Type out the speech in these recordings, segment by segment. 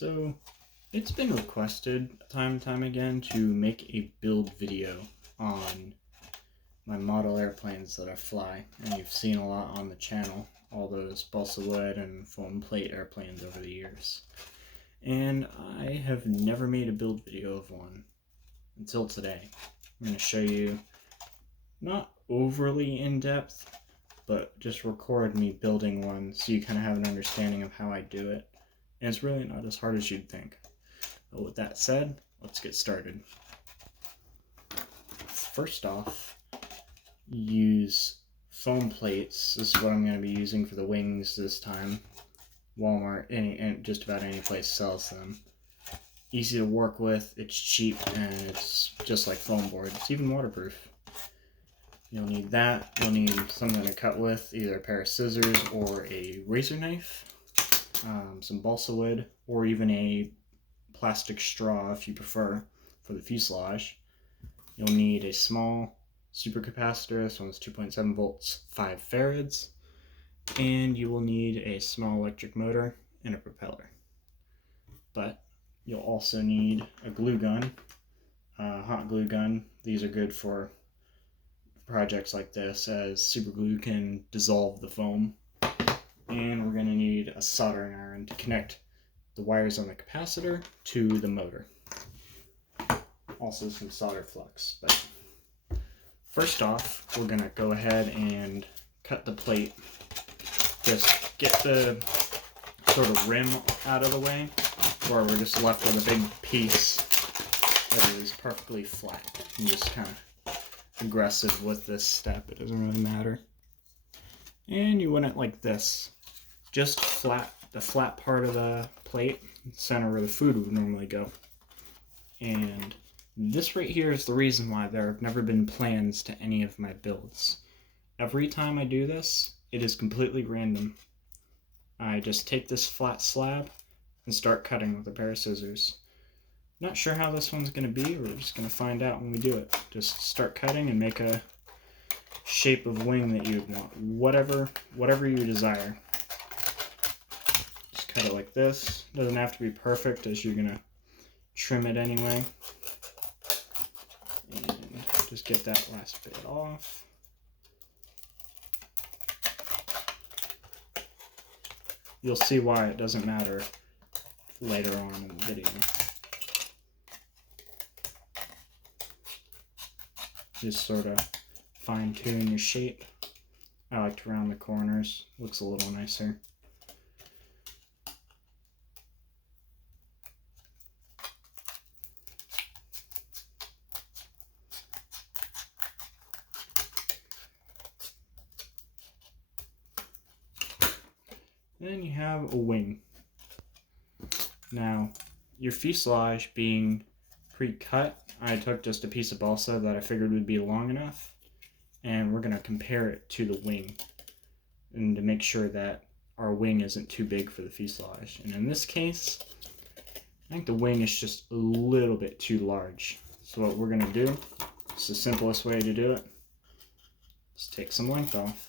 So, it's been requested time and time again to make a build video on my model airplanes that I fly, and you've seen a lot on the channel, all those balsa wood and foam plate airplanes over the years. And I have never made a build video of one until today. I'm going to show you, not overly in-depth, but just record me building one so you kind of have an understanding of how I do it. And it's really not as hard as you'd think. But with that said, let's get started. First off, use foam plates. This is what I'm going to be using for the wings this time. Walmart, just about any place sells them. Easy to work with, it's cheap, and it's just like foam board. It's even waterproof. You'll need that. You'll need something to cut with, either a pair of scissors or a razor knife. Some balsa wood, or even a plastic straw if you prefer, for the fuselage. You'll need a small supercapacitor. This one's 2.7 volts, 5 farads. And you will need a small electric motor and a propeller. But you'll also need a glue gun, a hot glue gun. These are good for projects like this, as super glue can dissolve the foam. And we're going to need a soldering iron to connect the wires on the capacitor to the motor. Also some solder flux. But first off, we're going to go ahead and cut the plate. Just get the sort of rim out of the way, where we're just left with a big piece that is perfectly flat. I'm just kind of aggressive with this step. It doesn't really matter. And you want it like this. Just flat, the flat part of the plate, center where the food would normally go. And this right here is the reason why there have never been plans to any of my builds. Every time I do this, it is completely random. I just take this flat slab and start cutting with a pair of scissors. Not sure how this one's going to be. We're just going to find out when we do it. Just start cutting and make a shape of wing that you want. Whatever you desire. Just cut it like this. Doesn't have to be perfect, as you're going to trim it anyway. And just get that last bit off. You'll see why it doesn't matter later on in the video. Just sort of fine-tune your shape. I like to round the corners. Looks a little nicer. Then you have a wing. Now, your fuselage being pre-cut, I took just a piece of balsa that I figured would be long enough, and we're going to compare it to the wing, and to make sure that our wing isn't too big for the fuselage. And in this case, I think the wing is just a little bit too large. So what we're going to do, it's the simplest way to do it, is take some length off.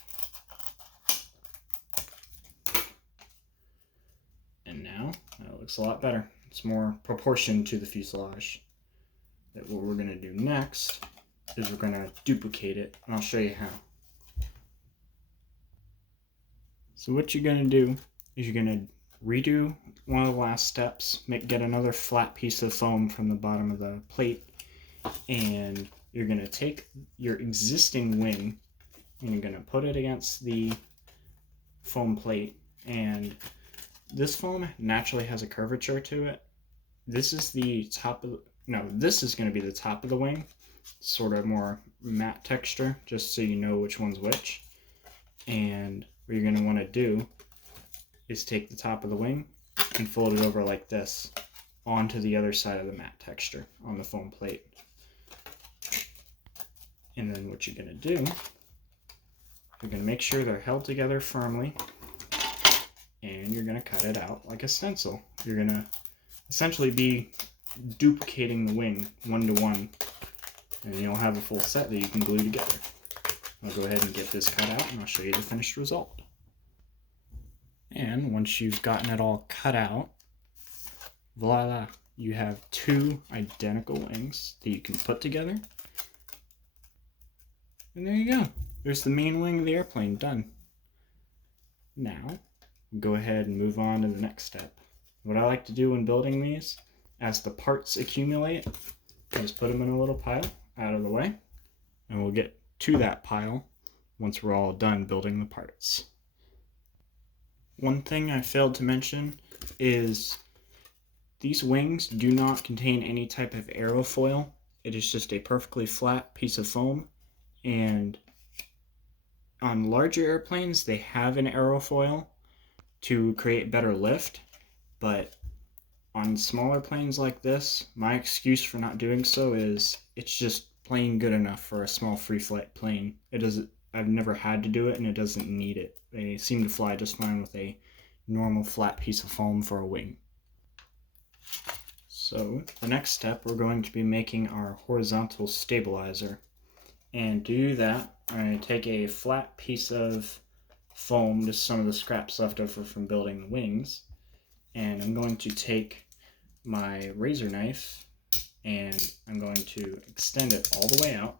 And now, that looks a lot better. It's more proportioned to the fuselage. That what we're going to do next is we're going to duplicate it, and I'll show you how. So what you're going to do is you're going to redo one of the last steps, get another flat piece of foam from the bottom of the plate, and you're going to take your existing wing and you're going to put it against the foam plate. And this foam naturally has a curvature to it. This is the top of this is going to be the top of the wing, sort of more matte texture, just so you know which one's which. And what you're going to want to do is take the top of the wing and fold it over like this onto the other side of the matte texture on the foam plate. And then what you're going to do, you're going to make sure they're held together firmly, and you're going to cut it out like a stencil. You're going to essentially be duplicating the wing one-to-one, and you'll have a full set that you can glue together. I'll go ahead and get this cut out, and I'll show you the finished result. And once you've gotten it all cut out, voila, you have two identical wings that you can put together. And there you go. There's the main wing of the airplane done. Now, go ahead and move on to the next step. What I like to do when building these, as the parts accumulate, just put them in a little pile out of the way, and we'll get to that pile once we're all done building the parts. One thing I failed to mention is these wings do not contain any type of aerofoil. It is just a perfectly flat piece of foam, and on larger airplanes they have an aerofoil to create better lift, but on smaller planes like this, my excuse for not doing so is it's just plain good enough for a small free flight plane. I've never had to do it, and it doesn't need it. They seem to fly just fine with a normal flat piece of foam for a wing. So the next step, we're going to be making our horizontal stabilizer. And to do that, I'm going to take a flat piece of foam, just some of the scraps left over from building the wings, and I'm going to take my razor knife and I'm going to extend it all the way out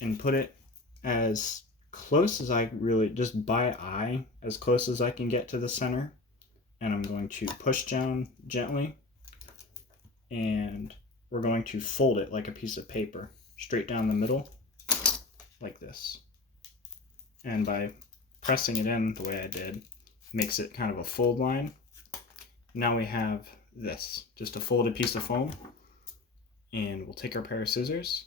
and put it as close as I really, just by eye, as close as I can get to the center. And I'm going to push down gently, and we're going to fold it like a piece of paper straight down the middle like this. And by pressing it in the way I did, makes it kind of a fold line. Now we have this, just a folded piece of foam, and we'll take our pair of scissors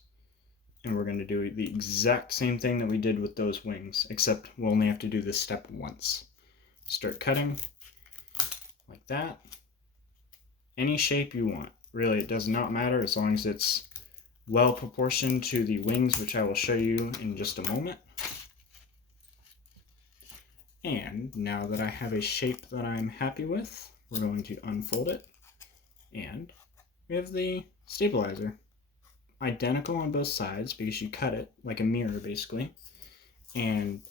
and we're going to do the exact same thing that we did with those wings, except we'll only have to do this step once. Start cutting like that. Any shape you want. Really, it does not matter as long as it's well proportioned to the wings, which I will show you in just a moment. And now that I have a shape that I'm happy with, we're going to unfold it, and we have the stabilizer. Identical on both sides because you cut it like a mirror basically. And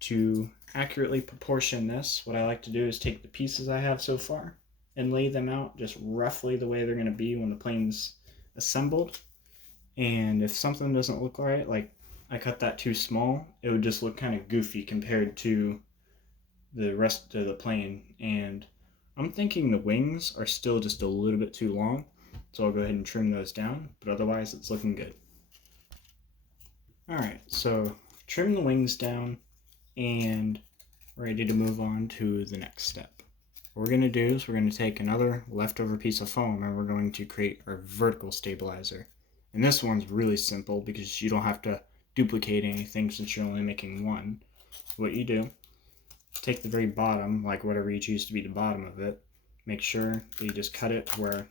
to accurately proportion this, what I like to do is take the pieces I have so far and lay them out just roughly the way they're going to be when the plane's assembled. And if something doesn't look right, like I cut that too small, it would just look kind of goofy compared to the rest of the plane. And I'm thinking the wings are still just a little bit too long, so I'll go ahead and trim those down, but otherwise it's looking good. Alright, so trim the wings down and ready to move on to the next step. What we're going to do is we're going to take another leftover piece of foam and we're going to create our vertical stabilizer. And this one's really simple because you don't have to duplicate anything since you're only making one. What you do, take the very bottom, like whatever you choose to be the bottom of it, make sure that you just cut it to where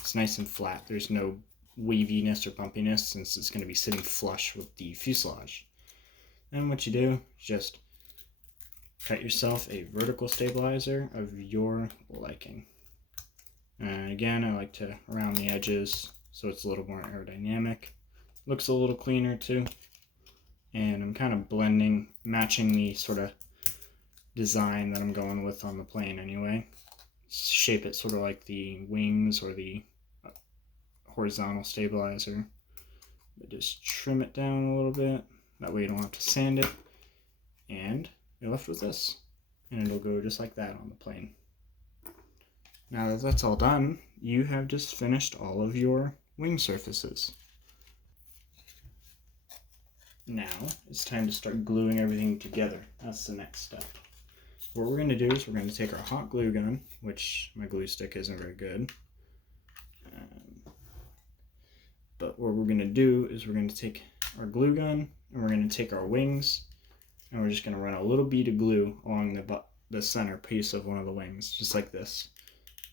it's nice and flat. There's no waviness or bumpiness since it's going to be sitting flush with the fuselage. And what you do is just cut yourself a vertical stabilizer of your liking. And again, I like to round the edges so it's a little more aerodynamic. Looks a little cleaner too. And I'm kind of blending, matching the sort of design that I'm going with on the plane anyway. Shape it sort of like the wings or the horizontal stabilizer. But just trim it down a little bit. That way you don't have to sand it. And you're left with this. And it'll go just like that on the plane. Now that that's all done, you have just finished all of your wing surfaces. Now it's time to start gluing everything together. That's the next step. What we're going to do is we're going to take our hot glue gun, which my glue stick isn't very good. But what we're going to do is we're going to take our glue gun and we're going to take our wings and we're just going to run a little bead of glue along the center piece of one of the wings, just like this.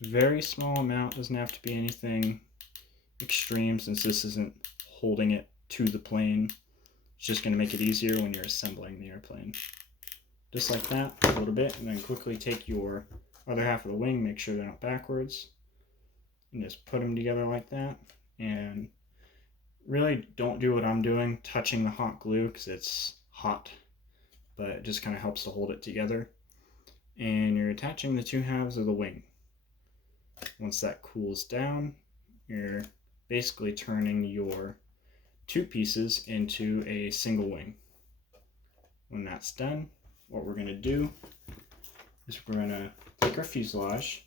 Very small amount, doesn't have to be anything extreme since this isn't holding it to the plane. It's just going to make it easier when you're assembling the airplane. Just like that, a little bit, and then quickly take your other half of the wing, make sure they're not backwards, and just put them together like that. And really don't do what I'm doing, touching the hot glue, because it's hot, but it just kind of helps to hold it together. And you're attaching the two halves of the wing. Once that cools down, you're basically turning your two pieces into a single wing. When that's done, what we're going to do is we're going to take our fuselage.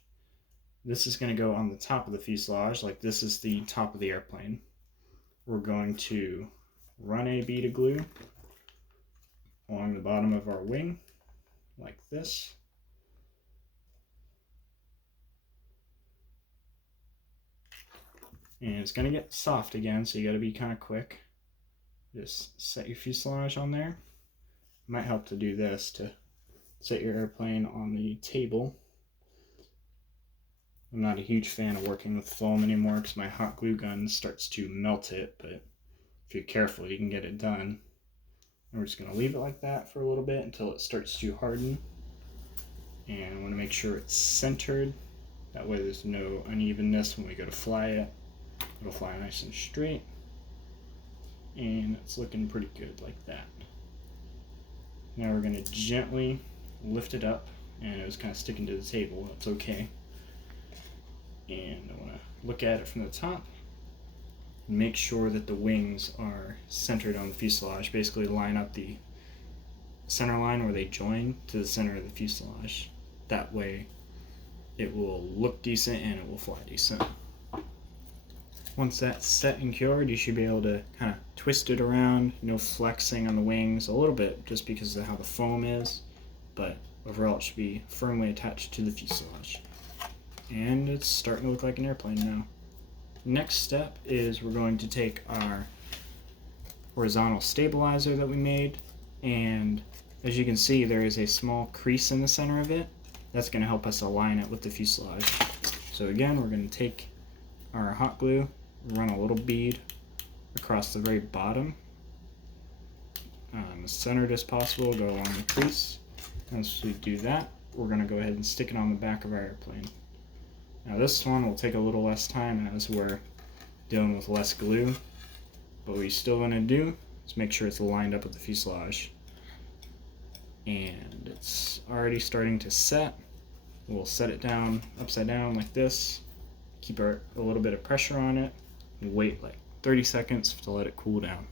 This is going to go on the top of the fuselage, like this is the top of the airplane. We're going to run a bead of glue along the bottom of our wing, like this. And it's going to get soft again, so you got to be kind of quick. Just set your fuselage on there. It might help to do this to set your airplane on the table. I'm not a huge fan of working with foam anymore because my hot glue gun starts to melt it, but if you're careful, you can get it done. And we're just going to leave it like that for a little bit until it starts to harden. And I want to make sure it's centered. That way there's no unevenness when we go to fly it. It'll fly nice and straight. And it's looking pretty good like that. Now we're going to gently lift it up, and it was kind of sticking to the table. That's okay. And I want to look at it from the top and make sure that the wings are centered on the fuselage. Basically line up the center line where they join to the center of the fuselage. That way it will look decent and it will fly decent. Once that's set and cured, you should be able to kind of twist it around. No flexing on the wings, a little bit just because of how the foam is, but overall it should be firmly attached to the fuselage. And it's starting to look like an airplane now. Next step is we're going to take our horizontal stabilizer that we made, and as you can see there is a small crease in the center of it. That's going to help us align it with the fuselage. So again, we're going to take our hot glue, run a little bead across the very bottom, as centered as possible, go along the crease. Once we do that, we're going to go ahead and stick it on the back of our airplane. Now this one will take a little less time as we're dealing with less glue, but what we still want to do is make sure it's lined up with the fuselage. And it's already starting to set. We'll set it down upside down like this, keep a little bit of pressure on it, and wait like 30 seconds to let it cool down.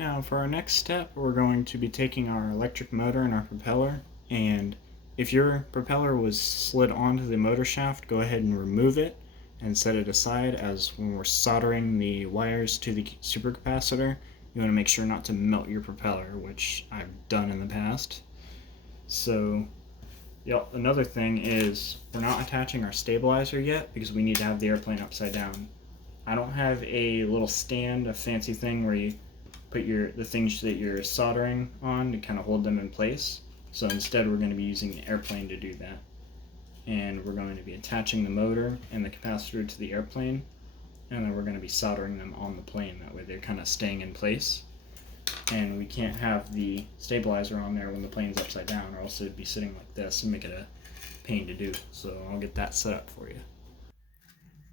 Now for our next step, we're going to be taking our electric motor and our propeller, and if your propeller was slid onto the motor shaft, go ahead and remove it and set it aside, as when we're soldering the wires to the supercapacitor, you want to make sure not to melt your propeller, which I've done in the past. So another thing is we're not attaching our stabilizer yet because we need to have the airplane upside down. I don't have a little stand, a fancy thing where you put the things that you're soldering on to kind of hold them in place. So instead we're going to be using the airplane to do that. And we're going to be attaching the motor and the capacitor to the airplane, and then we're going to be soldering them on the plane. That way they're kind of staying in place. And we can't have the stabilizer on there when the plane's upside down, or else it'd be sitting like this and make it a pain to do. So I'll get that set up for you.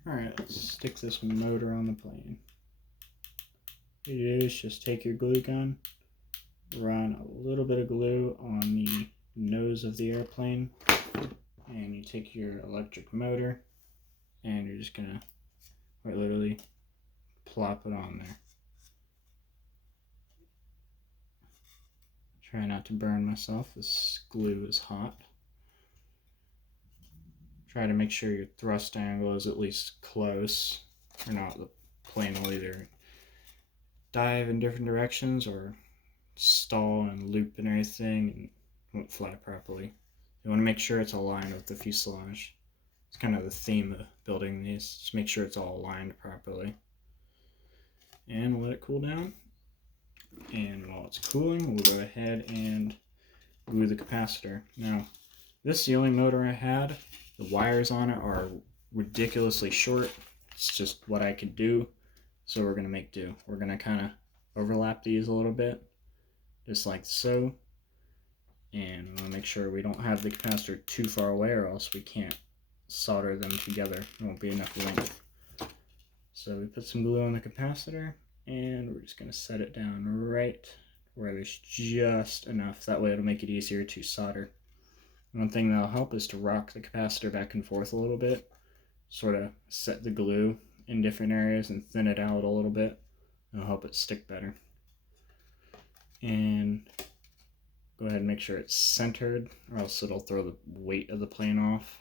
Alright, let's stick this motor on the plane. What you do is just take your glue gun, run a little bit of glue on the nose of the airplane, and you take your electric motor and you're just gonna literally plop it on there. Try not to burn myself, this glue is hot. Try to make sure your thrust angle is at least close, or not the plane will either dive in different directions or stall and loop and everything and won't fly properly. You want to make sure it's aligned with the fuselage. It's kind of the theme of building these. Just make sure it's all aligned properly. And we'll let it cool down. And while it's cooling, we'll go ahead and glue the capacitor. Now, this is the only motor I had. The wires on it are ridiculously short. It's just what I could do. So we're going to make do. We're going to kind of overlap these a little bit, just like so. And we want to make sure we don't have the capacitor too far away, or else we can't solder them together. There won't be enough length. So we put some glue on the capacitor, and we're just going to set it down right where there's just enough. That way it'll make it easier to solder. One thing that'll help is to rock the capacitor back and forth a little bit, sort of set the glue in different areas and thin it out a little bit. It'll help it stick better. And go ahead and make sure it's centered, or else it'll throw the weight of the plane off.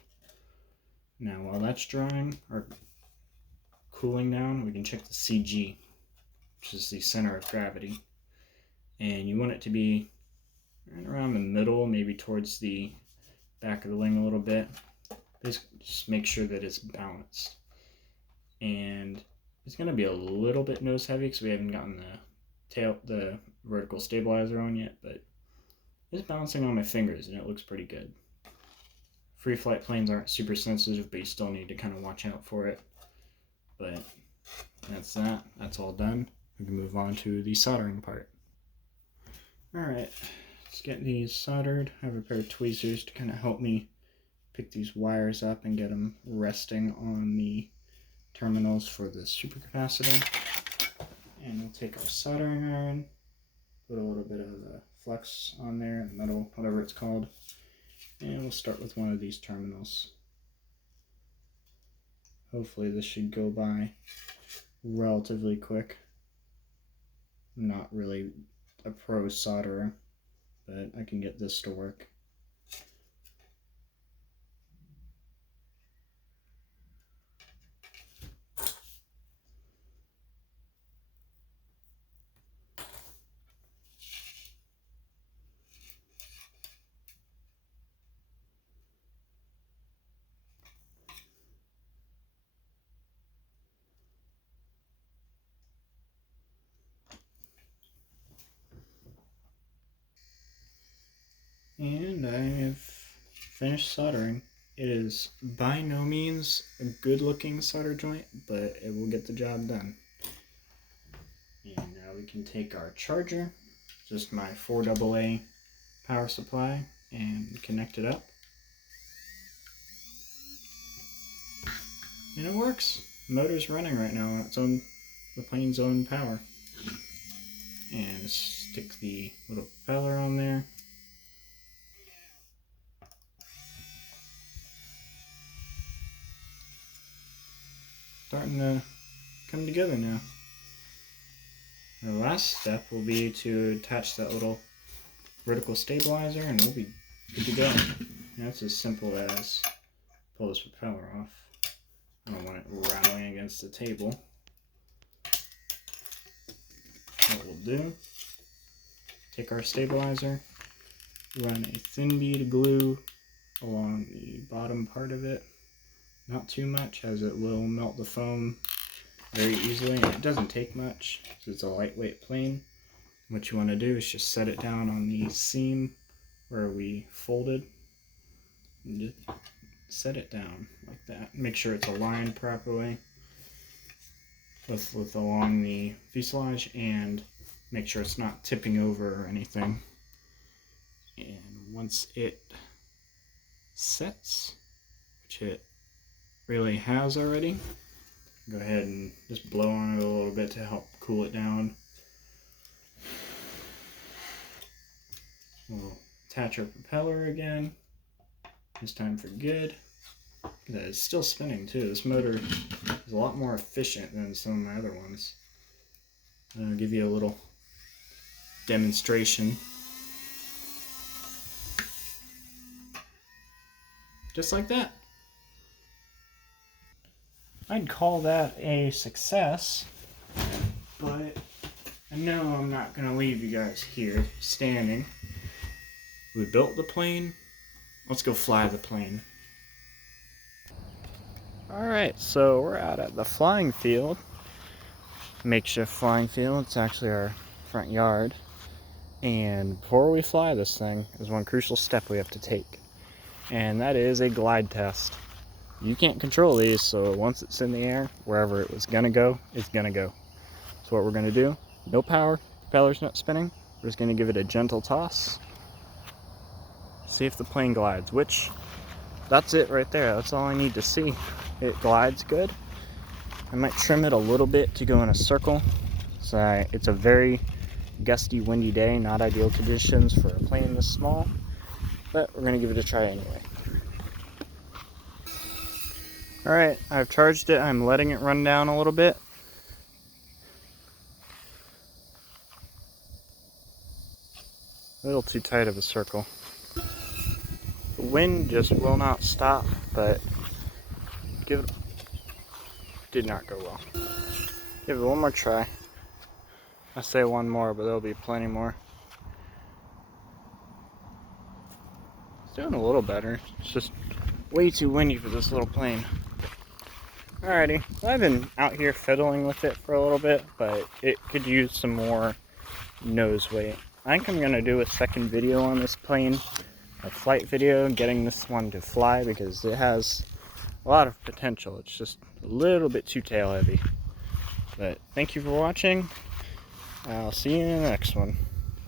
Now while that's drying or cooling down, we can check the CG, which is the center of gravity. And you want it to be right around the middle, maybe towards the back of the wing a little bit. Just make sure that it's balanced. And it's going to be a little bit nose heavy because we haven't gotten the vertical stabilizer on yet, but it's bouncing on my fingers and it looks pretty good. Free flight planes aren't super sensitive, but you still need to kind of watch out for it. But that's that. That's all done. We can move on to the soldering part. Alright, let's get these soldered. I have a pair of tweezers to kind of help me pick these wires up and get them resting on the terminals for the supercapacitor. And we'll take our soldering iron, put a little bit of a flux on there, metal, whatever it's called, and we'll start with one of these terminals. Hopefully this should go by relatively quick. I'm not really a pro solderer, but I can get this to work. And I have finished soldering. It is by no means a good looking solder joint, but it will get the job done. And now we can take our charger, just my 4AA power supply, and connect it up. And it works. The motor's running right now on its own, the plane's own power. And stick the little propeller on there. Starting to come together now. The last step will be to attach that little vertical stabilizer and we'll be good to go. And that's as simple as pull this propeller off. I don't want it rattling against the table. What we'll do, take our stabilizer, run a thin bead of glue along the bottom part of it. Not too much, as it will melt the foam very easily, and it doesn't take much because it's a lightweight plane. What you want to do is just set it down on the seam where we folded, and just set it down like that. Make sure it's aligned properly with along the fuselage, and make sure it's not tipping over or anything. And once it sets, which it really has already, go ahead and just blow on it a little bit to help cool it down. We'll attach our propeller again, this time for good. It's still spinning too. This motor is a lot more efficient than some of my other ones. I'll give you a little demonstration. Just like that. I'd call that a success, but I know I'm not going to leave you guys here standing. We built the plane. Let's go fly the plane. Alright, so we're out at the flying field. Makeshift flying field. It's actually our front yard. And before we fly this thing, there's one crucial step we have to take. And that is a glide test. You can't control these, so once it's in the air, wherever it was going to go, it's going to go. So what we're going to do, no power, propeller's not spinning, we're just going to give it a gentle toss. See if the plane glides, which, that's it right there. That's all I need to see. It glides good. I might trim it a little bit to go in a circle. So it's a very gusty, windy day, not ideal conditions for a plane this small. but we're going to give it a try anyway. Alright, I've charged it. I'm letting it run down a little bit. A little too tight of a circle. The wind just will not stop, but did not go well. Give it one more try. I say one more, but there'll be plenty more. It's doing a little better. It's just way too windy for this little plane. Alrighty, well, I've been out here fiddling with it for a little bit, but it could use some more nose weight. I think I'm going to do a second video on this plane, a flight video, getting this one to fly, because it has a lot of potential. It's just a little bit too tail heavy. But thank you for watching. I'll see you in the next one.